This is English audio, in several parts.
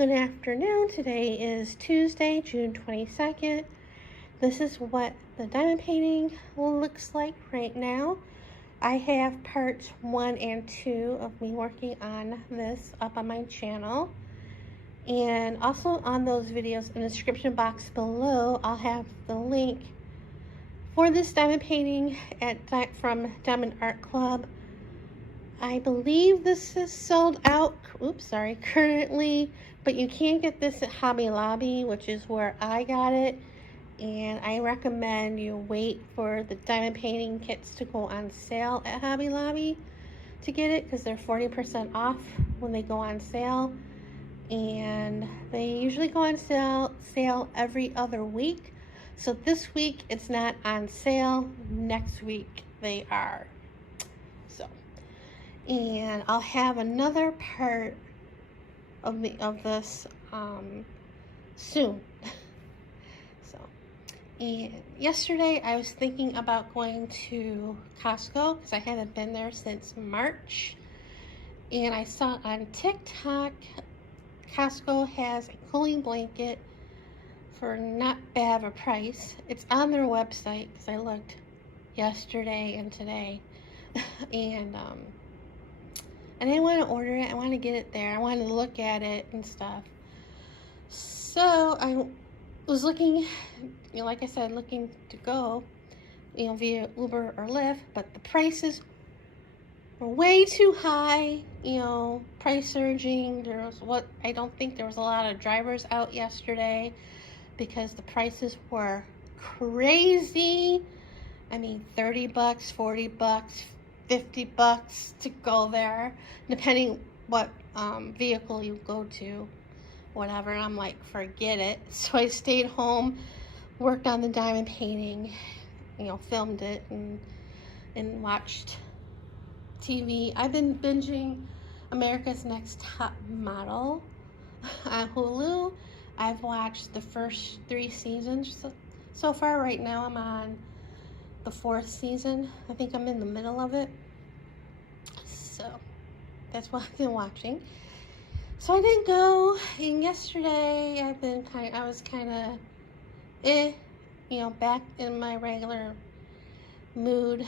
Good afternoon. Today is Tuesday, June 22nd. This is what the diamond painting looks like right now. I have parts 1 and 2 of me working on this up on my channel. And also on those videos in the description box below, I'll have the link for this diamond painting from Diamond Art Club. I believe this is sold out, currently, but you can get this at Hobby Lobby, which is where I got it. And I recommend you wait for the diamond painting kits to go on sale at Hobby Lobby to get it, because they're 40% off when they go on sale. And they usually go on sale every other week. So this week it's not on sale, next week they are. And I'll have another part of this soon. And yesterday I was thinking about going to Costco because I haven't been there since March. And I saw on TikTok Costco has a cooling blanket for not bad of a price. It's on their website because I looked yesterday and today. And I didn't want to order it. I wanted to get it there. I wanted to look at it and stuff. So I was looking, like I said, looking to go, via Uber or Lyft, but the prices were way too high. Price surging. I don't think there was a lot of drivers out yesterday because the prices were crazy. I mean, $30, $40, $50 to go there, depending what vehicle you go to, whatever. I'm like, forget it. So I stayed home, worked on the diamond painting, filmed it and watched TV. I've been binging America's Next Top Model on Hulu. I've watched the first 3 seasons so far. Right now I'm on the 4th season. I think I'm in the middle of it. So that's what I've been watching. So I didn't go. And yesterday I was kind of back in my regular mood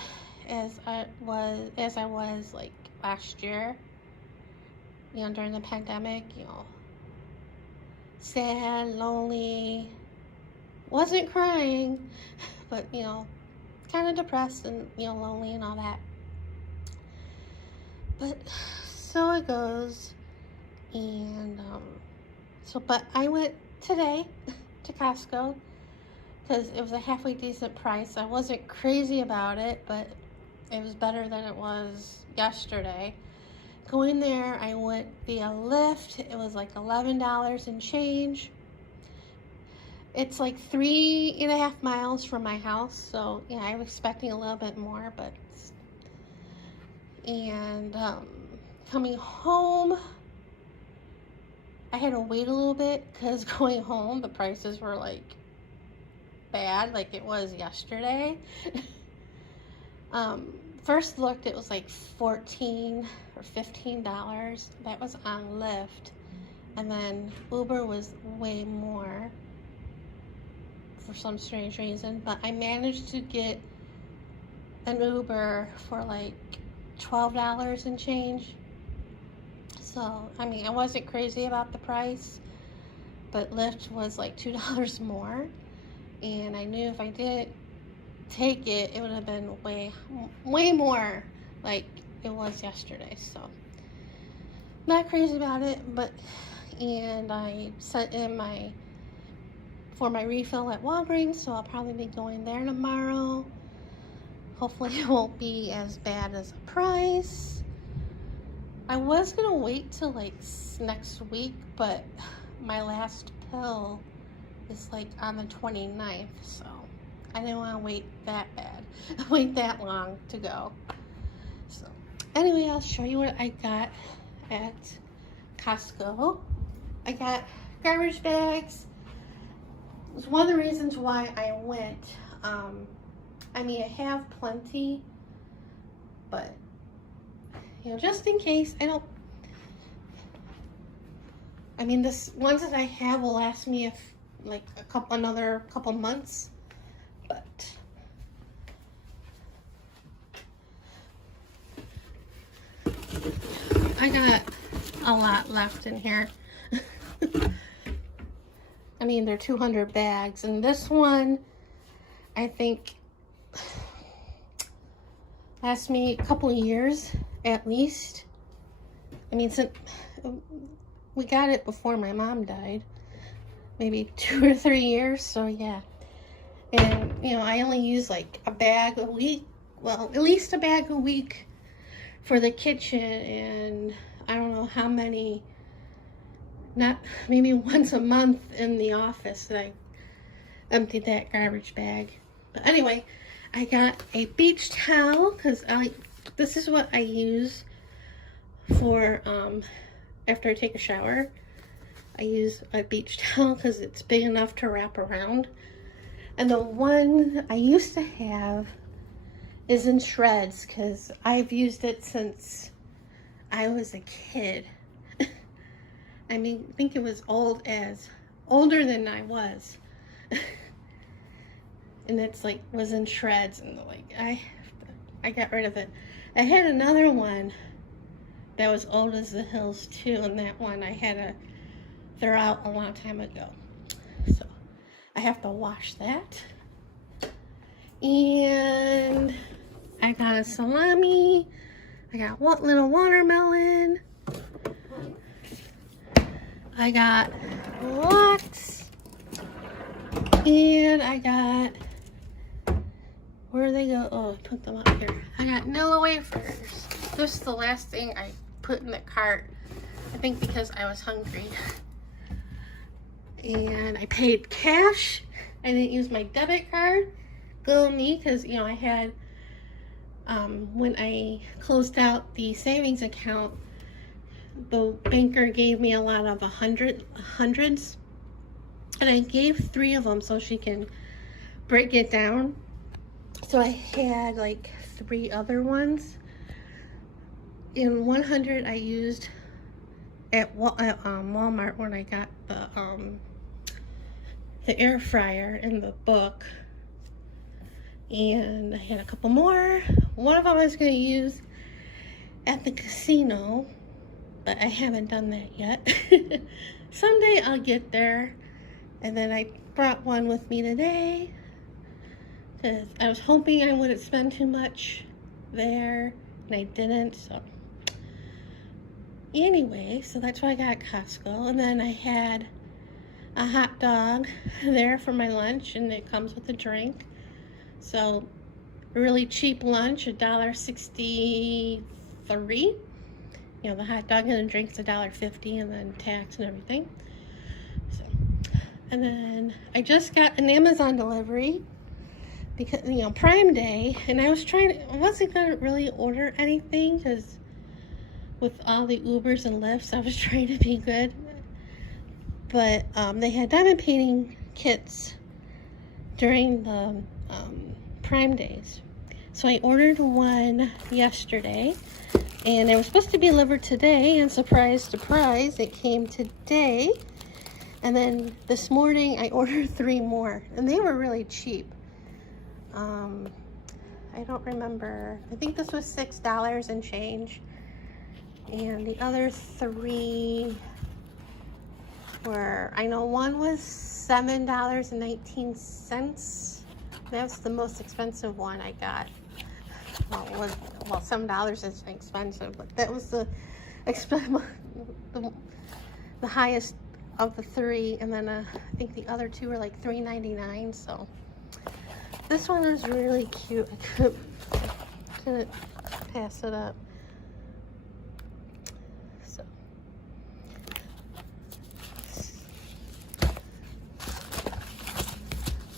as I was like last year, during the pandemic, sad, lonely, wasn't crying, but kind of depressed and lonely and all that. But so it goes. And but I went today to Costco because it was a halfway decent price. I wasn't crazy about it, but it was better than it was yesterday. Going there, I went via Lyft. It was like $11 and change. It's like 3.5 miles from my house, so I was expecting a little bit more, but coming home, I had to wait a little bit because going home the prices were like bad, like it was yesterday. First looked, it was like $14 or $15. That was on Lyft, and then Uber was way more for some strange reason, but I managed to get an Uber for like $12 and change. So I mean, I wasn't crazy about the price, but Lyft was like $2 more, and I knew if I didn't take it, it would have been way more like it was yesterday. So not crazy about it, and I sent in for my refill at Walgreens, so I'll probably be going there tomorrow. Hopefully it won't be as bad as the price. I was gonna wait till like next week, but my last pill is like on the 29th, so I didn't want to wait that long to go. So anyway, I'll show you what I got at Costco. I got garbage bags. It was one of the reasons why I went. I mean, I have plenty, but just in case I I mean, this ones that I have will last me if like another couple months, but I got a lot left in here. I mean, they're 200 bags, and this one I think lasts me a couple of years at least. I mean, since we got it before my mom died, maybe 2 or 3 years, so yeah. And you know, I only use like a bag a week, well, at least a bag a week for the kitchen, and I don't know how many, not maybe once a month in the office that I emptied that garbage bag. But anyway, I got a beach towel because this is what I use for after I take a shower. I use a beach towel because it's big enough to wrap around. And the one I used to have is in shreds because I've used it since I was a kid. I mean, I think it was older than I was. And it's like, was in shreds, and like, I got rid of it. I had another one that was old as the hills too, and that one I had to throw out a long time ago. So I have to wash that. And I got a salami. I got one little watermelon. I got lox. And I got, where do they go? Oh, I put them up here. I got Nilla wafers. This is the last thing I put in the cart. I think because I was hungry. And I paid cash. I didn't use my debit card. Go me, because you know I had when I closed out the savings account, the banker gave me a lot of hundreds, and I gave 3 of them so she can break it down. So I had like 3 other ones. In 100 I used at Walmart when I got the air fryer in the book, and I had a couple more. One of them I was going to use at the casino, but I haven't done that yet. Someday I'll get there. And then I brought one with me today because I was hoping I wouldn't spend too much there, and I didn't. So anyway, so that's why I got Costco. And then I had a hot dog there for my lunch, and it comes with a drink. So a really cheap lunch, $1.63. You know, the hot dog and the drink's $1.50, and then tax and everything. So, and then I just got an Amazon delivery because, you know, Prime Day, and I wasn't gonna really order anything because with all the Ubers and Lyfts, I was trying to be good. But they had diamond painting kits during the Prime Days. So I ordered one yesterday, and it was supposed to be delivered today, and surprise, surprise, it came today. And then this morning I ordered 3 more, and they were really cheap. I don't remember, I think this was $6 and change, and the other 3 were, I know one was $7.19. That's the most expensive one I got. Well, $7 is expensive, but that was the highest of the 3, and then I think the other 2 were like $3.99. So this one is really cute. I couldn't pass it up. So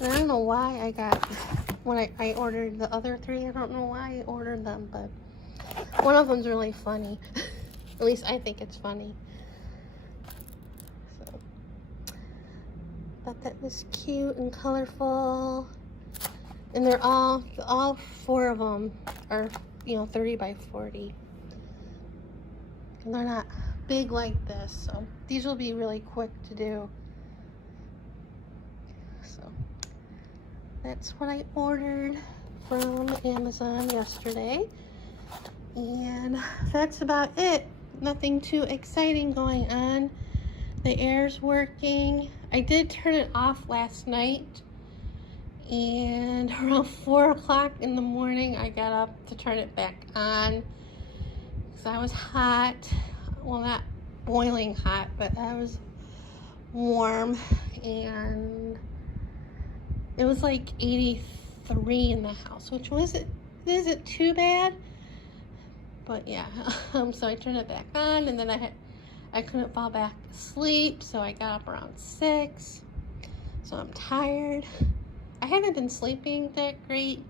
and I don't know why I got, when I ordered the other 3, I don't know why I ordered them, but one of them's really funny. At least I think it's funny. So, thought that was cute and colorful. And they're all 4 of them are, you know, 30 by 40. And they're not big like this, so these will be really quick to do. So that's what I ordered from Amazon yesterday, and that's about it. Nothing too exciting going on. The air's working. I did turn it off last night, and around 4 o'clock in the morning I got up to turn it back on because I was hot. Well, not boiling hot, but I was warm, and it was like 83 in the house, which isn't too bad, but yeah. So I turned it back on, and then I couldn't fall back to sleep, so I got up around 6. So I'm tired. I haven't been sleeping that great.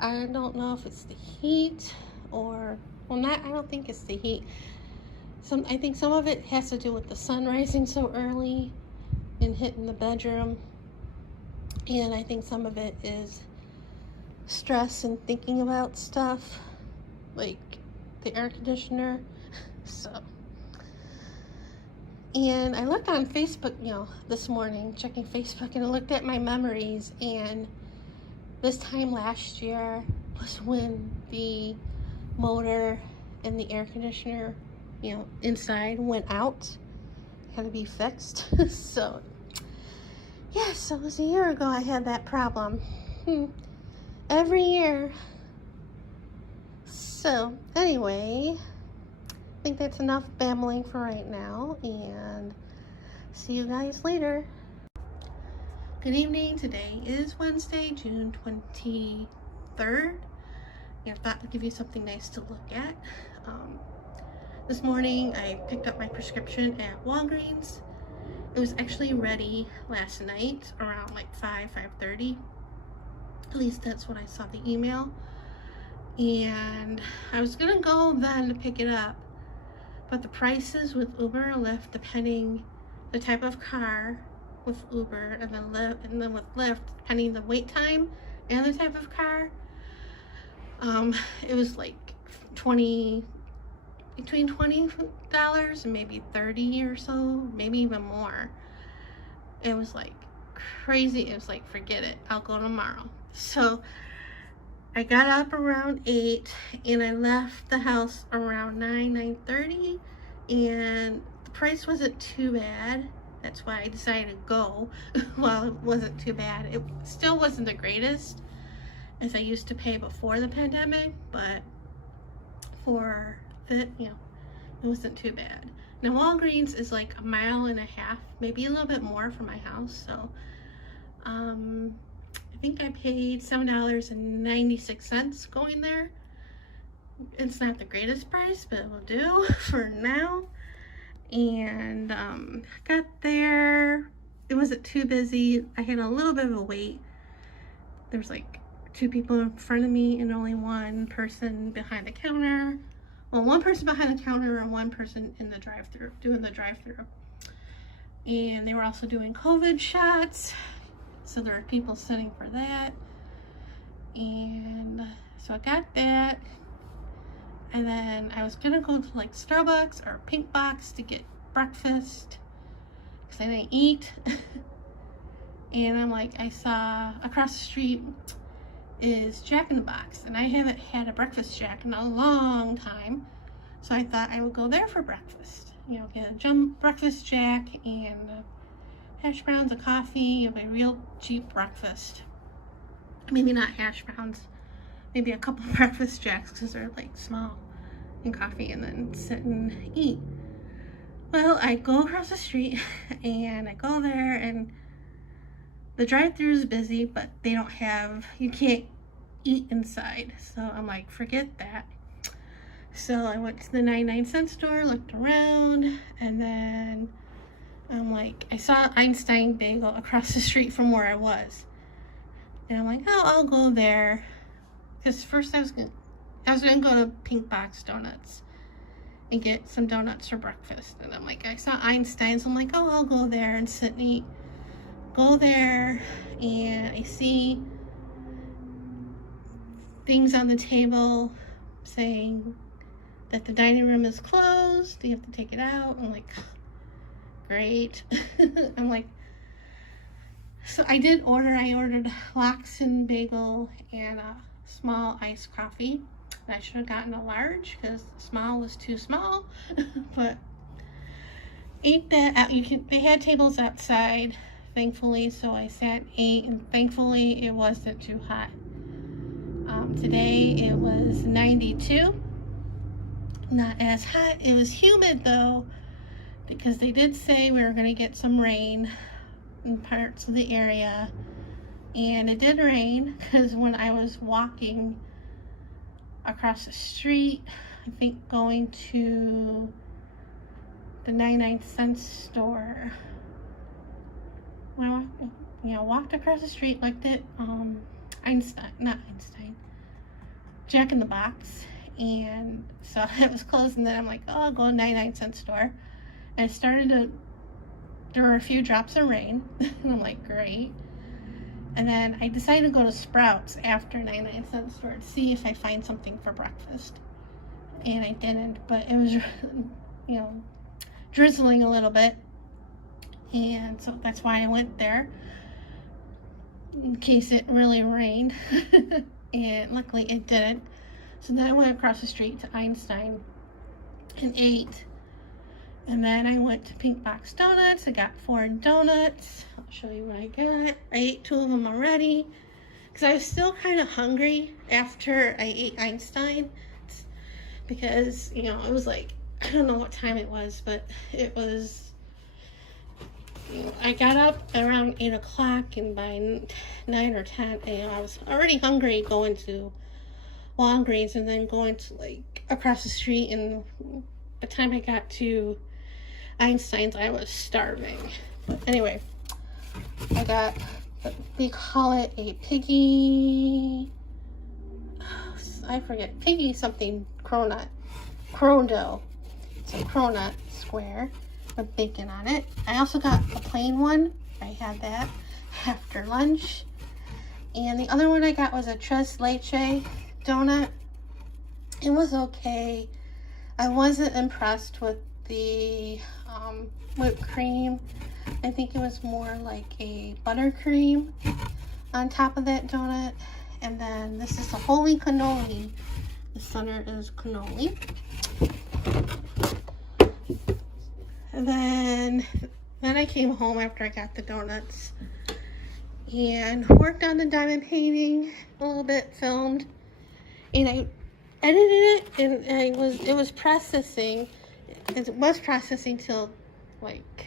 I don't know if it's the heat or, well, I don't think it's the heat. I think some of it has to do with the sun rising so early and hitting the bedroom. And I think some of it is stress and thinking about stuff, like the air conditioner. So, and I looked on Facebook, this morning, checking Facebook, and I looked at my memories, and this time last year was when the motor and the air conditioner, inside went out. Had to be fixed. So, yeah, so it was a year ago I had that problem. Every year. So, anyway, I think that's enough babbling for right now, and see you guys later. Good evening. Today is Wednesday, June 23rd. I thought I'd give you something nice to look at. This morning I picked up my prescription at Walgreens. It was actually ready last night around like 5:30. At least that's when I saw the email. And I was gonna go then to pick it up, but the prices with Uber or Lyft, depending the type of car with Uber, and then with Lyft, depending the wait time and the type of car, it was like between $20 and maybe 30 or so, maybe even more. It was like crazy. It was like, forget it, I'll go tomorrow. So I got up around 8, and I left the house around 9:30, and the price wasn't too bad. That's why I decided to go. Well, it wasn't too bad. It still wasn't the greatest as I used to pay before the pandemic, but for it wasn't too bad. Now Walgreens is like 1.5 miles, maybe a little bit more from my house, so I think I paid $7.96 going there. It's not the greatest price, but it will do for now. And got there. It wasn't too busy. I had a little bit of a wait. There was like 2 people in front of me and only 1 person behind the counter. Well, 1 person behind the counter and 1 person in the drive-thru, doing the drive-thru. And they were also doing COVID shots, so there were people sitting for that. And so I got that, and then I was gonna go to like Starbucks or Pink Box to get breakfast because I didn't eat. And I'm like, I saw across the street is Jack in the Box, and I haven't had a breakfast Jack in a long time, so I thought I would go there for breakfast. Get a breakfast Jack and hash browns, a coffee, a real cheap breakfast. Maybe not hash browns, maybe a couple breakfast Jacks because they're like small, and coffee, and then sit and eat. Well, I go across the street and I go there, and the drive-thru is busy, but they don't have, you can't eat inside. So I'm like, forget that. So I went to the 99-cent store, looked around, and then I'm like, I saw Einstein Bagel across the street from where I was. And I'm like, oh, I'll go there. Because first I was gonna go to Pink Box Donuts and get some donuts for breakfast. And I'm like, I saw Einstein, so I'm like, oh, I'll go there and sit and eat. Go there, and I see things on the table saying that the dining room is closed. You have to take it out. I'm like, great. I'm like, so I ordered lox and bagel and a small iced coffee. I should have gotten a large because the small was too small. But ate that out. They had tables outside, thankfully, so I sat and ate, and thankfully it wasn't too hot. Today it was 92. Not as hot. It was humid though, because they did say we were going to get some rain in parts of the area, and it did rain because when I was walking across the street, I think going to the 99-cent store, when I walked across the street, looked at Jack in the Box, and so it was closed, and then I'm like, oh, I'll go to 99-cent store, and there were a few drops of rain, and I'm like, great. And then I decided to go to Sprouts after 99-cent store to see if I find something for breakfast, and I didn't, but it was, drizzling a little bit, and so that's why I went there, in case it really rained. And luckily it didn't. So then I went across the street to Einstein and ate. And then I went to Pink Box Donuts. I got 4 donuts. I'll show you what I got. I ate 2 of them already because I was still kind of hungry after I ate Einstein, because it was like, I don't know what time it was, but it was, I got up around 8 o'clock, and by 9 or 10, I was already hungry going to Walgreens and then going to across the street, and by the time I got to Einstein's, I was starving. But anyway, I got, we call it a piggy, I forget, piggy something, crondo. It's a cronut square with bacon on it. I also got a plain one. I had that after lunch. And the other one I got was a tres leche donut. It was okay. I wasn't impressed with the whipped cream. I think it was more like a buttercream on top of that donut. And then this is a holy cannoli. The center is cannoli. And then I came home after I got the donuts and worked on the diamond painting a little bit, filmed, and I edited it, and it was processing. It was processing till like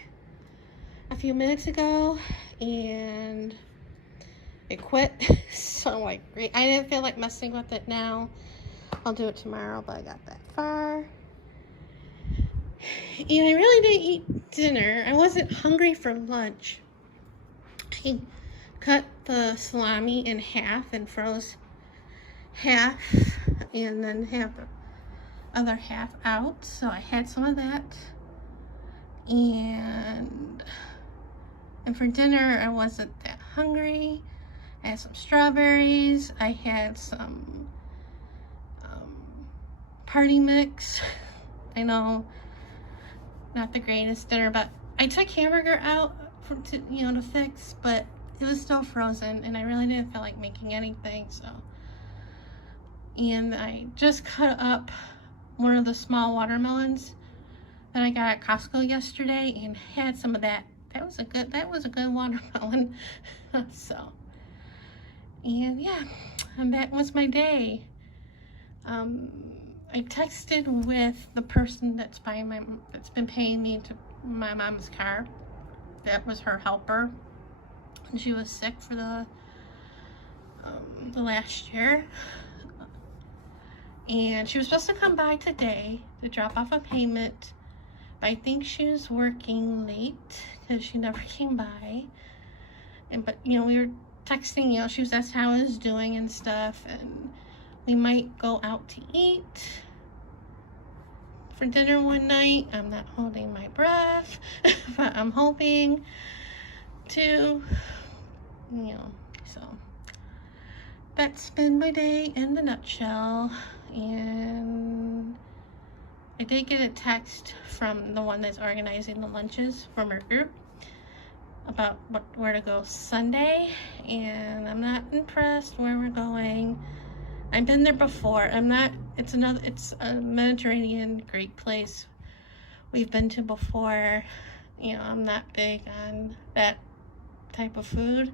a few minutes ago, and it quit. So great. I didn't feel like messing with it now. I'll do it tomorrow, but I got that far. And I really didn't eat dinner. I wasn't hungry for lunch. I cut the salami in half and froze half, and then have the other half out. So I had some of that. And for dinner, I wasn't that hungry. I had some strawberries. I had some party mix. I know, not the greatest dinner, but I took hamburger out to fix, but it was still frozen, and I really didn't feel like making anything. So, and I just cut up one of the small watermelons that I got at Costco yesterday, and had some of that. That was a good watermelon. So, and yeah, and that was my day. I texted with the person that's been paying me to my mom's car. That was her helper, and she was sick for the last year, and she was supposed to come by today to drop off a payment, but I think she was working late because she never came by. But we were texting, she was asked how I was doing and stuff, and we might go out to eat for dinner one night. I'm not holding my breath, but I'm hoping to, so that's been my day in a nutshell. And I did get a text from the one that's organizing the lunches from our group about where to go Sunday, and I'm not impressed where we're going. I've been there before. It's a Mediterranean great place we've been to before. You know, I'm not big on that type of food.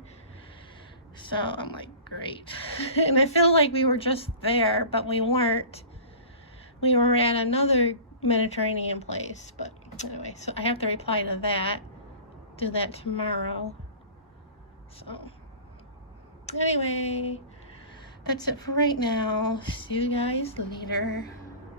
So I'm like, great. And I feel like we were just there, but we weren't. We were at another Mediterranean place. But anyway, so I have to reply to that. Do that tomorrow. So anyway, that's it for right now. See you guys later.